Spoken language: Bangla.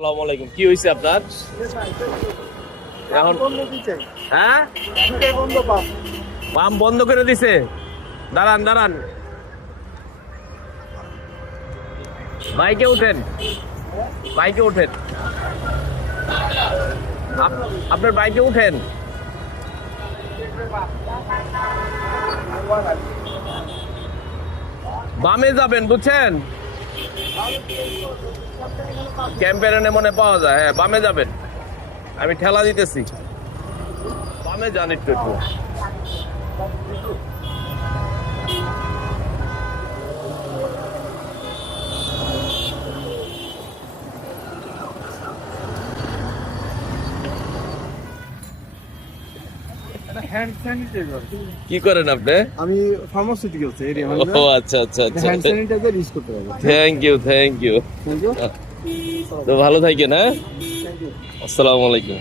আসসালামু আলাইকুম। কি হয়েছে আপনার? এখন হ্যাঁ, পাম্প বন্ধ করে দিছে। দাঁড়ান দাঁড়ান, বাইকে উঠেন, বাইকে উঠেন, আপনার বাইকে উঠেন। বামে যাবেন, বুঝছেন? ক্যাম্পেরনে মনে পাওয়া যায়। হ্যাঁ, বামে যাবেন, আমি ঠেলা দিতেছি। বামে যান একটু একটু। কি করেন আপনি? আমি ফার্মাসিউটিক্যালস এরিয়া ও আচ্ছা আচ্ছা আচ্ছা, হ্যান্ড স্যানিটাইজার ইউজ করতে পারবো। Thank you thank you. Thank you. তো ভালো থাকেন। হ্যাঁ, থ্যাংক ইউ। আসসালামু আলাইকুম।